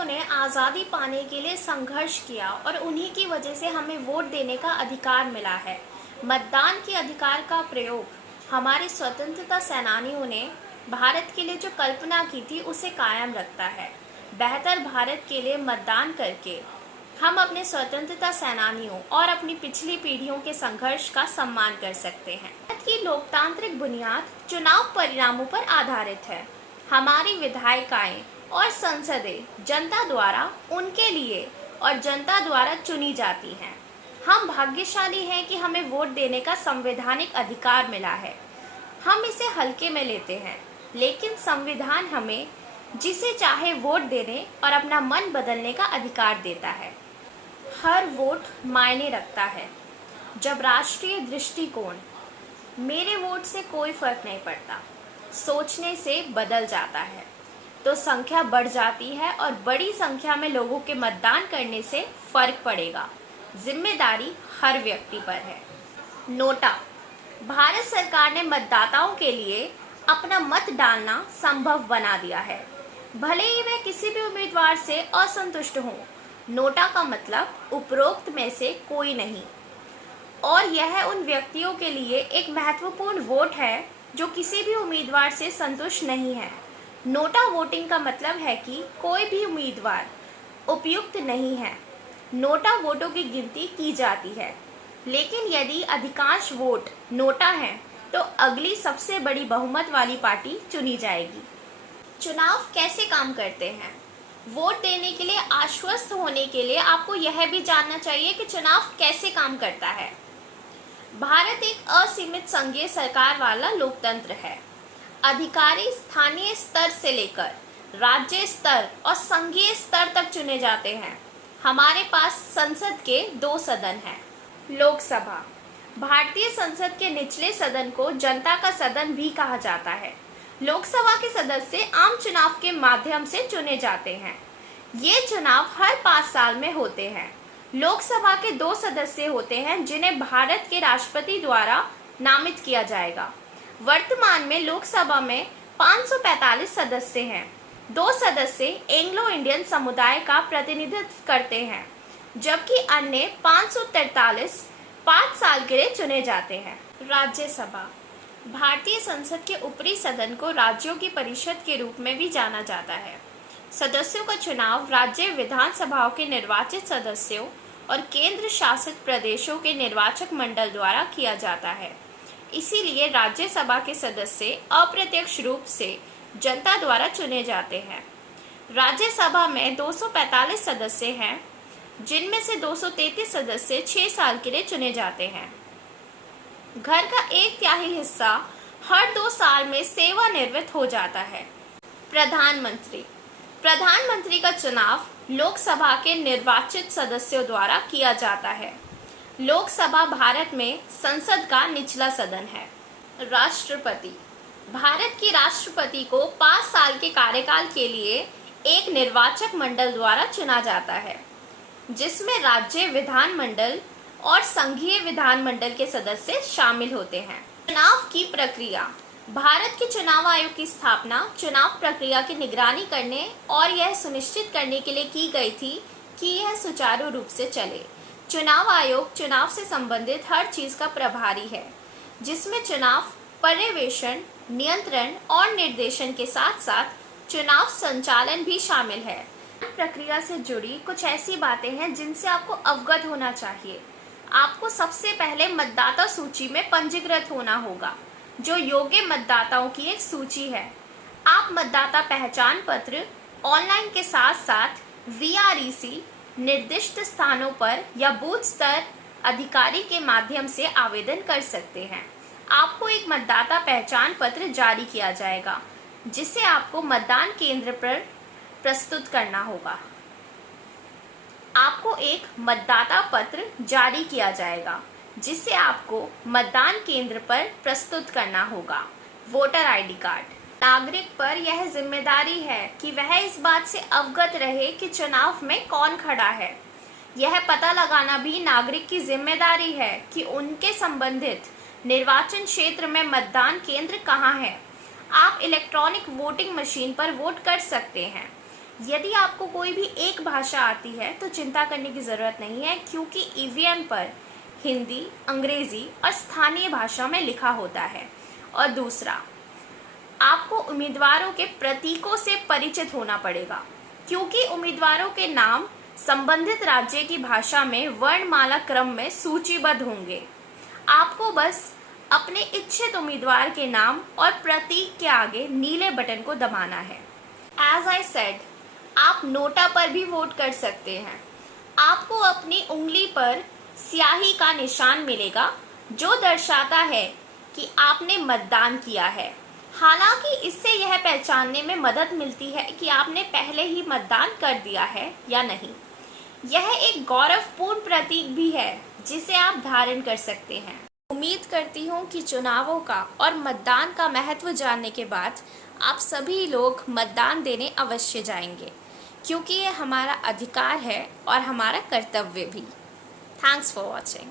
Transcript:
भारतीयों ने आज़ादी पाने के लिए संघर्ष किया और उन्हीं की वजह से हमें वोट देने का अधिकार मिला है। मतदान के अधिकार का प्रयोग हमारे स्वतंत्रता सेनानियों ने भारत के लिए जो कल्पना की थी उसे कायम रखता है। बेहतर भारत के लिए मतदान करके हम अपने स्वतंत्रता सेनानियों और अपनी पिछली पीढ़ियों के संघर्ष का सम्मान कर सकते हैं। भारत की लोकतांत्रिक बुनियाद चुनाव परिणामों पर आधारित है। हमारी विधायिकाएं और संसदें जनता द्वारा उनके लिए और जनता द्वारा चुनी जाती हैं। हम भाग्यशाली हैं कि हमें वोट देने का संवैधानिक अधिकार मिला है। हम इसे हल्के में लेते हैं, लेकिन संविधान हमें जिसे चाहे वोट देने और अपना मन बदलने का अधिकार देता है। हर वोट मायने रखता है। जब राष्ट्रीय दृष्टिकोण मेरे वोट से कोई फर्क नहीं पड़ता सोचने से बदल जाता है, तो संख्या बढ़ जाती है और बड़ी संख्या में लोगों के मतदान करने से फर्क पड़ेगा। जिम्मेदारी हर व्यक्ति पर है। नोटा, भारत सरकार ने मतदाताओं के लिए अपना मत डालना संभव बना दिया है, भले ही वह किसी भी उम्मीदवार से असंतुष्ट हो। नोटा का मतलब उपरोक्त में से कोई नहीं, और यह उन व्यक्तियों के लिए एक महत्वपूर्ण वोट है जो किसी भी उम्मीदवार से संतुष्ट नहीं है। नोटा वोटिंग का मतलब है कि कोई भी उम्मीदवार उपयुक्त नहीं है। नोटा वोटों की गिनती की जाती है, लेकिन यदि अधिकांश वोट नोटा हैं, तो अगली सबसे बड़ी बहुमत वाली पार्टी चुनी जाएगी। चुनाव कैसे काम करते हैं? वोट देने के लिए आश्वस्त होने के लिए आपको यह भी जानना चाहिए कि चुनाव कैसे काम करता है। भारत एक असीमित संघीय सरकार वाला लोकतंत्र है। अधिकारी स्थानीय स्तर से लेकर राज्य स्तर और संघीय स्तर तक चुने जाते हैं। हमारे पास संसद के 2 सदन हैं। लोकसभा, भारतीय संसद के निचले सदन को जनता का सदन भी कहा जाता है। लोकसभा के सदस्य आम चुनाव के माध्यम से चुने जाते हैं। ये चुनाव हर 5 साल में होते हैं। लोकसभा के 2 सदस्य होते हैं जिन्हें भारत के राष्ट्रपति द्वारा नामित किया जाएगा। वर्तमान में लोकसभा में 545 सदस्य हैं। 2 सदस्य एंग्लो इंडियन समुदाय का प्रतिनिधित्व करते हैं, जबकि अन्य 543 5 साल के लिए चुने जाते हैं। राज्यसभा, भारतीय संसद के ऊपरी सदन को राज्यों की परिषद के रूप में भी जाना जाता है। सदस्यों का चुनाव राज्य विधानसभाओं के निर्वाचित सदस्यों और केंद्र शासित प्रदेशों के निर्वाचक मंडल द्वारा किया जाता है। इसीलिए राज्यसभा के सदस्य अप्रत्यक्ष रूप से जनता द्वारा चुने जाते हैं। राज्यसभा में 245 सदस्य हैं, जिनमें से 233 सदस्य 6 साल के लिए चुने जाते हैं। घर का 1/3 हिस्सा हर 2 साल में सेवानिवृत्त हो जाता है। प्रधानमंत्री, प्रधानमंत्री का चुनाव लोकसभा के निर्वाचित सदस्यों द्वारा किया जाता है। लोकसभा भारत में संसद का निचला सदन है। राष्ट्रपति, भारत के राष्ट्रपति को 5 साल के कार्यकाल के लिए एक निर्वाचक मंडल द्वारा चुना जाता है, जिसमें राज्य विधानमंडल और संघीय विधानमंडल के सदस्य शामिल होते हैं। चुनाव की प्रक्रिया, भारत के चुनाव आयोग की स्थापना चुनाव प्रक्रिया की निगरानी करने और यह सुनिश्चित करने के लिए की गई थी कि यह सुचारू रूप से चले। चुनाव आयोग चुनाव से संबंधित हर चीज का प्रभारी है, जिसमें चुनाव पर्यवेक्षण, नियंत्रण और निर्देशन के साथ साथ चुनाव संचालन भी शामिल है। प्रक्रिया से जुड़ी कुछ ऐसी बातें हैं जिनसे आपको अवगत होना चाहिए। आपको सबसे पहले मतदाता सूची में पंजीकृत होना होगा, जो योग्य मतदाताओं की एक सूची है। आप मतदाता पहचान पत्र ऑनलाइन के साथ साथ VREC निर्दिष्ट स्थानों पर या बूथ स्तर अधिकारी के माध्यम से आवेदन कर सकते हैं। आपको एक मतदाता पहचान पत्र जारी किया जाएगा, जिसे आपको मतदान केंद्र पर प्रस्तुत करना होगा। आपको एक मतदाता पत्र जारी किया जाएगा, जिसे आपको मतदान केंद्र पर प्रस्तुत करना होगा। वोटर ID कार्ड, नागरिक पर यह जिम्मेदारी है कि वह इस बात से अवगत रहे कि चुनाव में कौन खड़ा है। यह पता लगाना भी नागरिक की जिम्मेदारी है कि उनके संबंधित निर्वाचन क्षेत्र में मतदान केंद्र कहाँ है। आप इलेक्ट्रॉनिक वोटिंग मशीन पर वोट कर सकते हैं। यदि आपको कोई भी एक भाषा आती है तो चिंता करने की ज़रूरत नहीं है, क्योंकि ईवीएम पर हिंदी, अंग्रेज़ी और स्थानीय भाषा में लिखा होता है। और दूसरा, आपको उम्मीदवारों के प्रतीकों से परिचित होना पड़ेगा, क्योंकि उम्मीदवारों के नाम संबंधित राज्य की भाषा में वर्णमाला क्रम में सूचीबद्ध होंगे। आपको बस अपने इच्छित उम्मीदवार के नाम और प्रतीक के आगे नीले बटन को दबाना है। एज आई सेड, आप नोटा पर भी वोट कर सकते हैं। आपको अपनी उंगली पर स्याही का निशान मिलेगा जो दर्शाता है कि आपने मतदान किया है। हालांकि इससे यह पहचानने में मदद मिलती है कि आपने पहले ही मतदान कर दिया है या नहीं। यह एक गौरवपूर्ण प्रतीक भी है जिसे आप धारण कर सकते हैं। उम्मीद करती हूँ कि चुनावों का और मतदान का महत्व जानने के बाद आप सभी लोग मतदान देने अवश्य जाएंगे, क्योंकि ये हमारा अधिकार है और हमारा कर्तव्य भी। Thanks for watching.